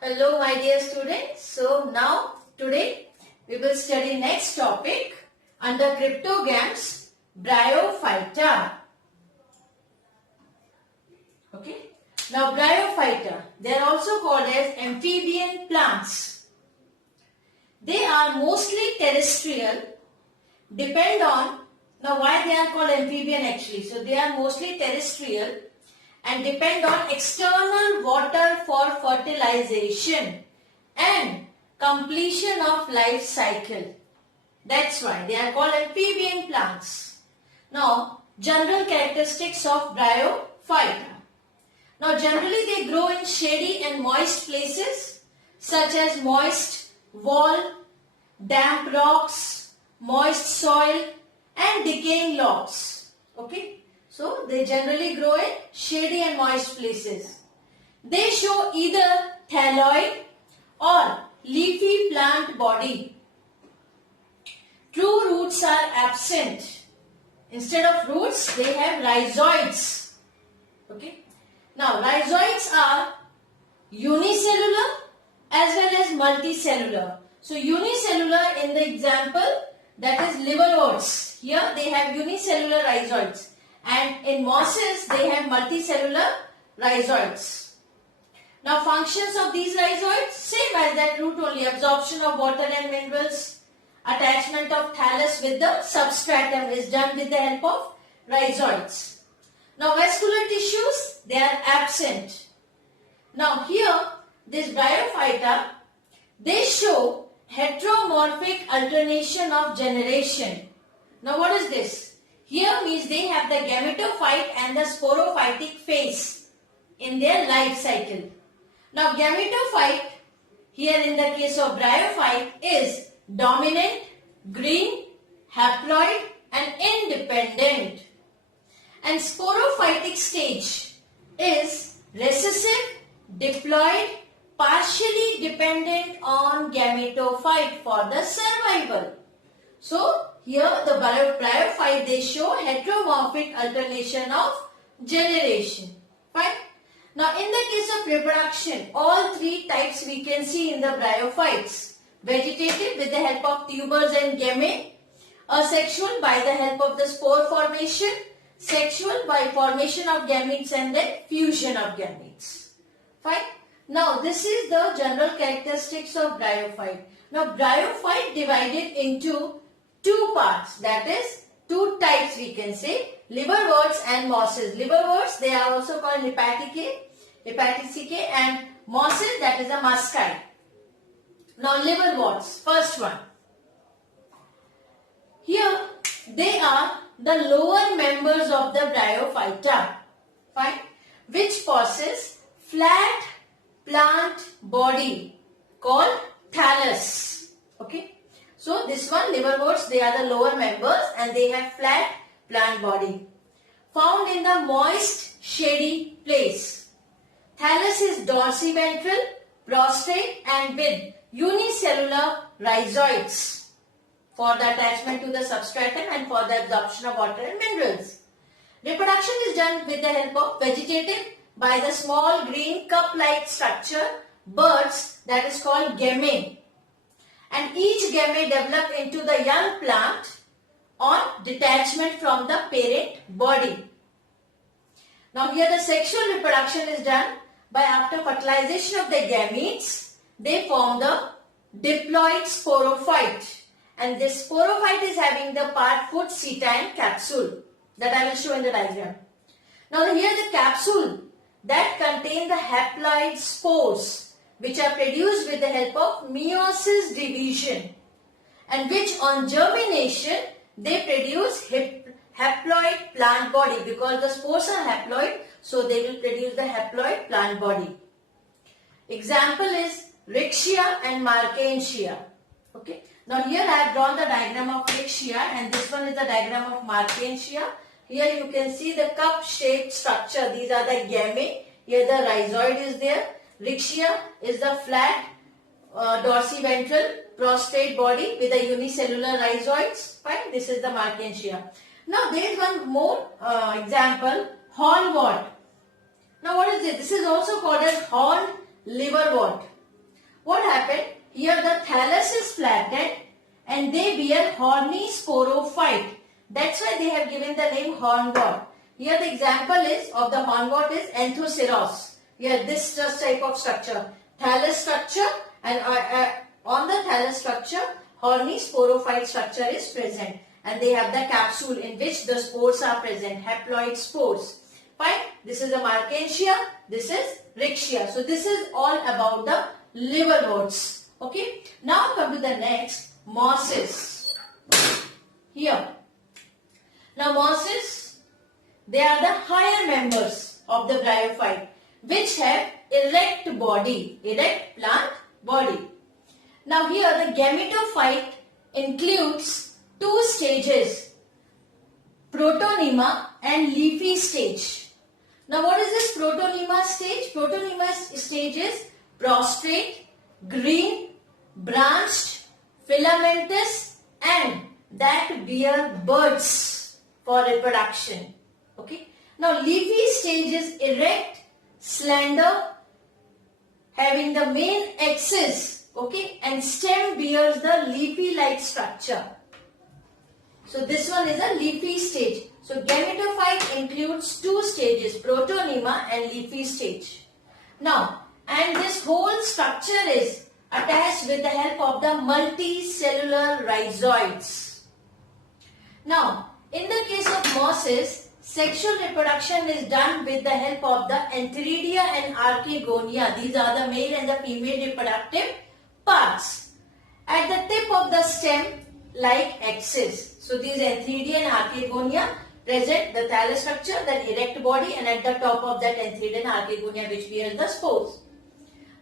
Hello my dear students. So now today we will study next topic under cryptogams, Bryophyta. Okay. Now Bryophyta, they are also called as amphibian plants. They are mostly terrestrial, depend on, now why they are called amphibian actually. So they are mostly terrestrial and depend on external water for fertilization and completion of life cycle. That's why they are called amphibian plants. Now, general characteristics of Bryophyta. Now, generally they grow in shady and moist places such as moist wall, damp rocks, moist soil and decaying logs. Okay. So, they generally grow in shady and moist places. They show either thalloid or leafy plant body. True roots are absent. Instead of roots, they have rhizoids. Okay. Now, rhizoids are unicellular as well as multicellular. So, unicellular in the example, that is liverworts. Here they have unicellular rhizoids. And in mosses, they have multicellular rhizoids. Now, functions of these rhizoids, same as that root only, absorption of water and minerals, attachment of thallus with the substratum is done with the help of rhizoids. Now, vascular tissues, they are absent. Now, here, this Bryophyta, they show heteromorphic alternation of generation. Now, what is this? Here means they have the gametophyte and the sporophytic phase in their life cycle. Now gametophyte, here in the case of bryophyte, is dominant, green, haploid and independent. And sporophytic stage is recessive, diploid, partially dependent on gametophyte for the survival. So, here the bryophyte, they show heteromorphic alternation of generation. Fine. Now, in the case of reproduction, all three types we can see in the bryophytes. Vegetative with the help of tubers and gamete. Asexual by the help of the spore formation. Sexual by formation of gametes and then fusion of gametes. Fine. Now, this is the general characteristics of bryophyte. Now, bryophyte divided into two parts, that is two types we can say, liverworts and mosses. Liverworts, they are also called Hepaticinae and mosses, that is a musci. Now liverworts, first one. Here they are the lower members of the Bryophyta, fine, which possess flat plant body called thallus. Okay. So this one, liverworts, they are the lower members and they have flat plant body. Found in the moist, shady place. Thallus is dorsiventral, prostrate and with unicellular rhizoids for the attachment to the substratum and for the absorption of water and minerals. Reproduction is done with the help of vegetative by the small green cup-like structure, buds, that is called gamete. And each gamete develop into the young plant on detachment from the parent body. Now here the sexual reproduction is done by after fertilization of the gametes, they form the diploid sporophyte. And this sporophyte is having the part foot, seta and capsule that I will show in the diagram. Now here the capsule that contain the haploid spores, which are produced with the help of meiosis division and which on germination they produce haploid plant body because the spores are haploid, so they will produce the haploid plant body. Example is Riccia and Marchantia. Okay. Now here I have drawn the diagram of Riccia and this one is the diagram of Marchantia. Here you can see the cup shaped structure. These are the gamete. Here the rhizoid is there. Riccia is the flat dorsiventral prostrate body with the unicellular rhizoids. Fine. This is the Marchantia. Now there is one more example, hornwort. Now what is this? This is also called as horned liverwort. what happened? Here the thallus is flattened and they bear horny sporophyte. That's why they have given the name hornwort. Here the example is of the hornwort is Anthoceros. Here this just type of structure. Thallus structure, and on the thallus structure horny sporophyte structure is present, and they have the capsule in which the spores are present, haploid spores. Fine. This is the Marchantia, this is Riccia. So this is all about the liverworts. Okay. Now come to the next, mosses. Here. Now mosses, they are the higher members of the bryophyte which have erect body, erect plant body. Now here the gametophyte includes two stages, protonema and leafy stage. Now what is this protonema stage? Protonema stage is prostrate, green, branched, filamentous, and that bear buds for reproduction. Okay. Now leafy stage is erect, slender, having the main axis, okay, and stem bears the leafy-like structure. So this one is a leafy stage. So gametophyte includes two stages, protonema and leafy stage. Now, and this whole structure is attached with the help of the multicellular rhizoids. Now, in the case of mosses, sexual reproduction is done with the help of the Antheridia and Archegonia. These are the male and the female reproductive parts. At the tip of the stem, like axis. So these Antheridia and Archegonia present the thallus structure, the erect body, and at the top of that Antheridia and Archegonia which bears the spores.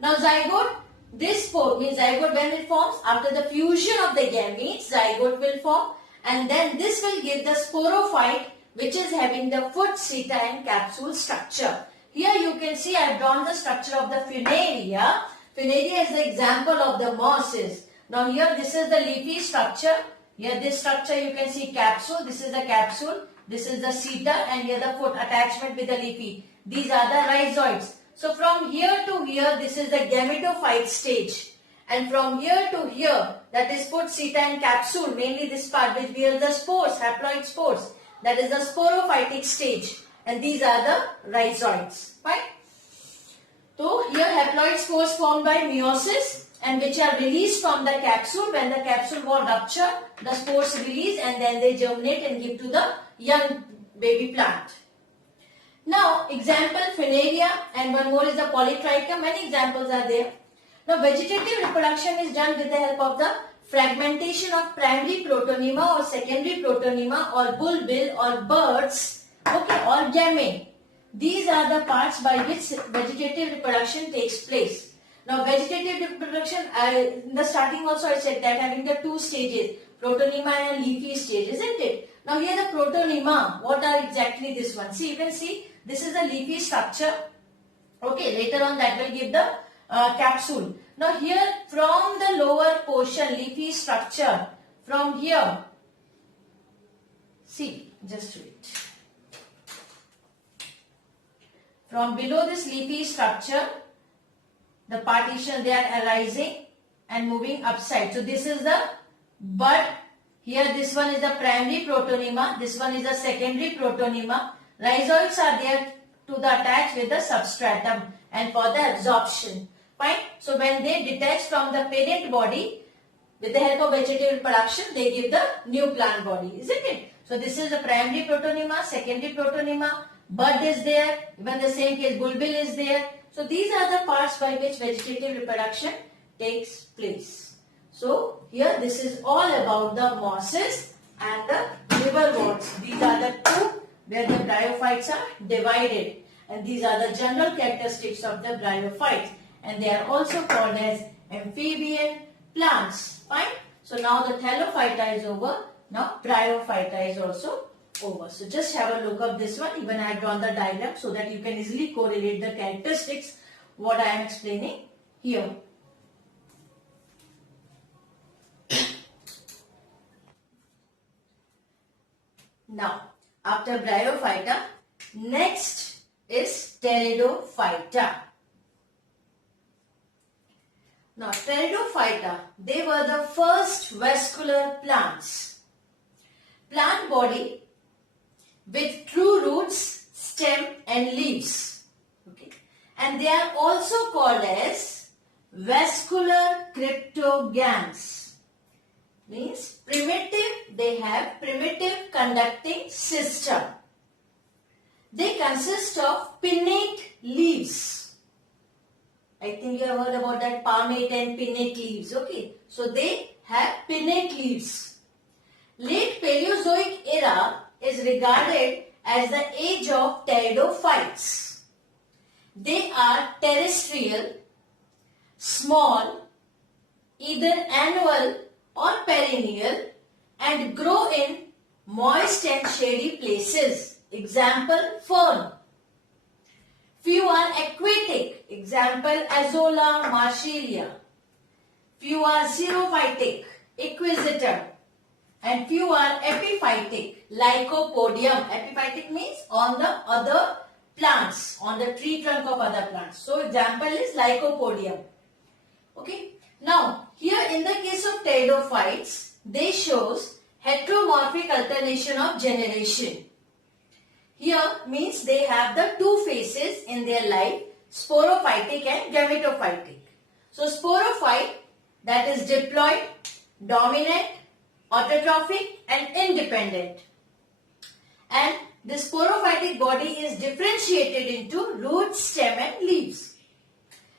Now zygote, this spore means zygote when it forms, after the fusion of the gametes, zygote will form, and then this will give the sporophyte which is having the foot, seta and capsule structure. Here you can see I have drawn the structure of the Funaria. Funaria is the example of the mosses. Now here this is the leafy structure. Here this structure you can see capsule. This is the capsule. This is the seta, and here the foot attachment with the leafy. These are the rhizoids. So from here to here this is the gametophyte stage. And from here to here, that is foot, seta and capsule, mainly this part which bears the spores, haploid spores. That is the sporophytic stage, and these are the rhizoids. Fine. So here haploid spores formed by meiosis and which are released from the capsule. When the capsule wall rupture, the spores release and then they germinate and give to the young baby plant. Now example Funaria, and one more is the Polytrichum. Many examples are there. Now vegetative reproduction is done with the help of the fragmentation of primary protonema or secondary protonema or bulbil or birds, okay, or gamete. These are the parts by which vegetative reproduction takes place. Now vegetative reproduction, in the starting also I said that having the two stages, protonema and leafy stage, isn't it? Now here the protonema, what are exactly this one? See, you can see this is a leafy structure. Okay, later on that will give the capsule. Now here from the lower portion, leafy structure, from here, see, just wait. From below this leafy structure, the partition, they are arising and moving upside. So this is the bud. Here this one is the primary protonema. This one is the secondary protonema. Rhizoids are there to the attach with the substratum and for the absorption. Fine. So when they detach from the parent body, with the help of vegetative reproduction, they give the new plant body, isn't it? So this is the primary protonema, secondary protonema, bud is there, even the same case bulbil is there. So these are the parts by which vegetative reproduction takes place. So here this is all about the mosses and the liverworts. These are the two where the bryophytes are divided, and these are the general characteristics of the bryophytes, and they are also called as amphibian plants. Fine. So now the thallophyta is over. Now bryophyta is also over. So just have a look of this one. Even I have drawn the diagram so that you can easily correlate the characteristics what I am explaining here. Now after bryophyta, next is pteridophyta. Now, Pteridophyta, they were the first vascular plants. Plant body with true roots, stem and leaves. Okay. And they are also called as vascular cryptogams. Means primitive, they have primitive conducting system. They consist of pinnate leaves. I think you have heard about that palmate and pinnate leaves. Okay. So they have pinnate leaves. Late Paleozoic era is regarded as the age of pteridophytes. They are terrestrial, small, either annual or perennial, and grow in moist and shady places. Example, fern. Few are aquatic. Example, Azolla marsilia. Few are xerophytic, Equisetum. And few are epiphytic, Lycopodium. Epiphytic means on the other plants, on the tree trunk of other plants. So example is Lycopodium. Okay. Now here in the case of pteridophytes, they shows heteromorphic alternation of generation. Here means they have the two phases in their life, sporophytic and gametophytic. So sporophyte, that is diploid, dominant, autotrophic and independent. And the sporophytic body is differentiated into roots, stem and leaves.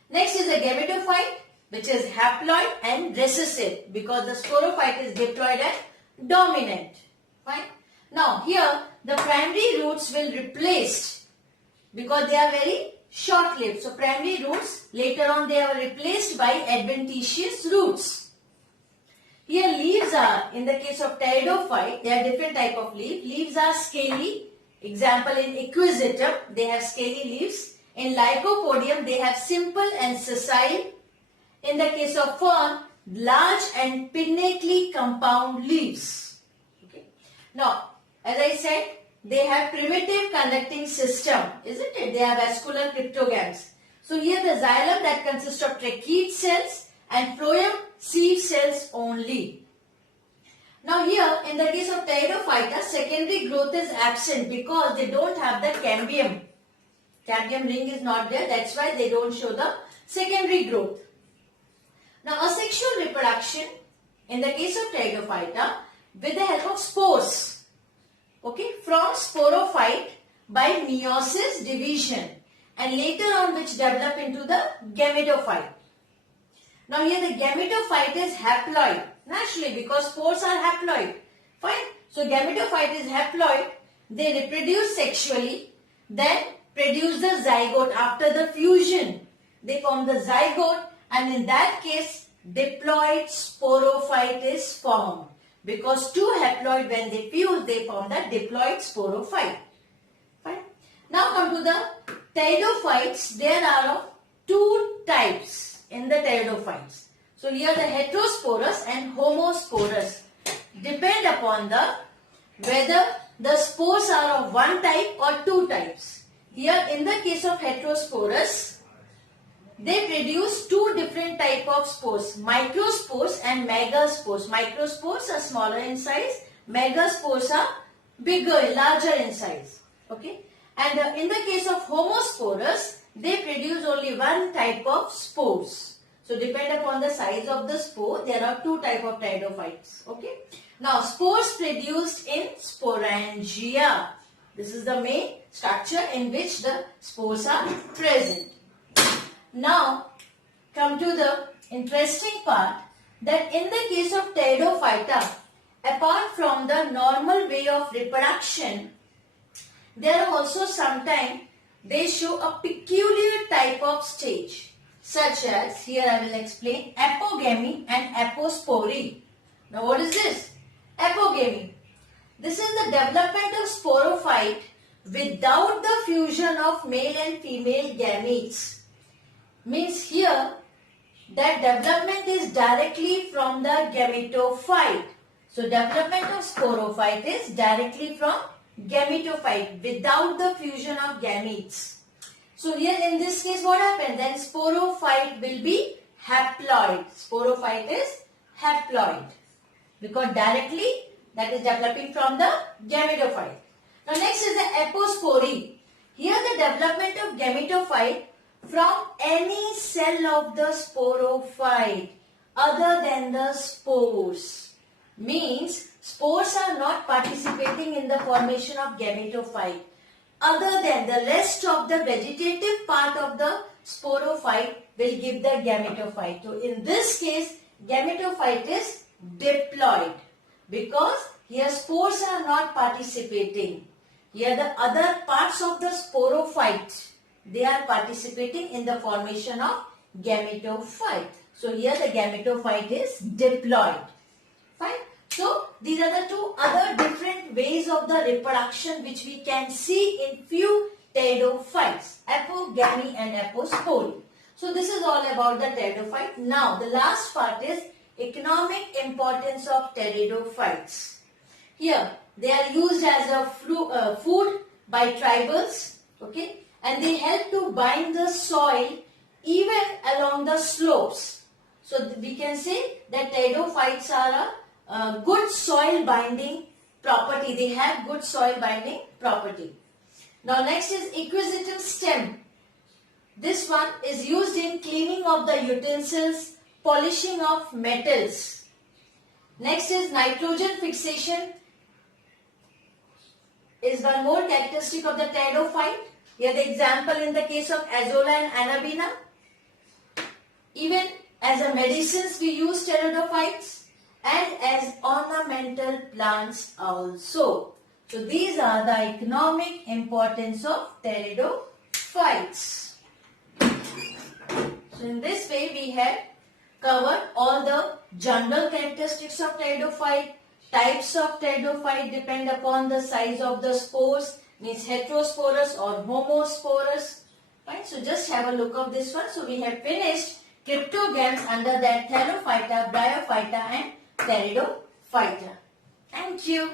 Next is a gametophyte, which is haploid and recessive, because the sporophyte is diploid and dominant. Fine. Now here the primary roots will replaced because they are very short-lived. So primary roots later on they are replaced by adventitious roots. Here leaves are, in the case of pteridophyte, they are different type of leaf. Leaves are scaly. Example in Equisetum, they have scaly leaves. In Lycopodium, they have simple and sessile. In the case of fern, large and pinnately compound leaves. Okay. Now, as I said, they have primitive conducting system, isn't it? They are vascular cryptogams. So here the xylem that consists of tracheate cells and phloem sieve cells only. Now here in the case of Pteridophyta, secondary growth is absent because they don't have the cambium. Cambium ring is not there, that's why they don't show the secondary growth. Now asexual reproduction in the case of Pteridophyta with the help of spores. Okay, from sporophyte by meiosis division and later on which develop into the gametophyte. Now here the gametophyte is haploid, naturally because spores are haploid. Fine. So gametophyte is haploid, they reproduce sexually, then produce the zygote after the fusion. They form the zygote and in that case diploid sporophyte is formed. Because two haploid when they fuse they form the diploid sporophyte. Fine. Now come to the pteridophytes. There are of two types in the pteridophytes. So here the heterosporous and homosporous. Depend upon the whether the spores are of one type or two types. Here in the case of heterosporous, they produce two different type of spores, microspores and megaspores. Microspores are smaller in size, megaspores are bigger, larger in size. Okay. And in the case of homosporous, they produce only one type of spores. So depend upon the size of the spore, there are two type of pteridophytes. Okay. Now spores produced in sporangia. This is the main structure in which the spores are present. Now, come to the interesting part that in the case of Pteridophyta, apart from the normal way of reproduction, there are also sometimes they show a peculiar type of stage, such as, here I will explain, apogamy and apospory. Now what is this? Apogamy. This is the development of sporophyte without the fusion of male and female gametes. Means here that development is directly from the gametophyte. So development of sporophyte is directly from gametophyte without the fusion of gametes. So here in this case what happened? Then sporophyte will be haploid. Sporophyte is haploid because directly that is developing from the gametophyte. Now next is the apospory. Here the development of gametophyte from any cell of the sporophyte other than the spores. Means spores are not participating in the formation of gametophyte other than the rest of the vegetative part of the sporophyte will give the gametophyte. So in this case gametophyte is diploid because here spores are not participating. Here the other parts of the sporophyte, they are participating in the formation of gametophyte. So here the gametophyte is diploid. Fine. So these are the two other different ways of the reproduction which we can see in few pteridophytes, apogamy and apospory. So this is all about the pteridophyte. Now the last part is economic importance of pteridophytes. Here they are used as a food by tribals, okay, and they help to bind the soil even along the slopes. So we can say that pteridophytes are a good soil binding property. They have good soil binding property. Now next is acquisitive stem. This one is used in cleaning of the utensils, polishing of metals. Next is nitrogen fixation. Is one more characteristic of the pteridophyte. Here the example in the case of Azolla and Anabaena. Even as a medicines we use pteridophytes and as ornamental plants also. So these are the economic importance of pteridophytes. So in this way we have covered all the general characteristics of pteridophyte. Types of pteridophyte depend upon the size of the spores, means heterosporous or homosporous. Right? So just have a look of this one. So we have finished cryptogams under that Thallophyta, Bryophyta and Pteridophyta. Thank you.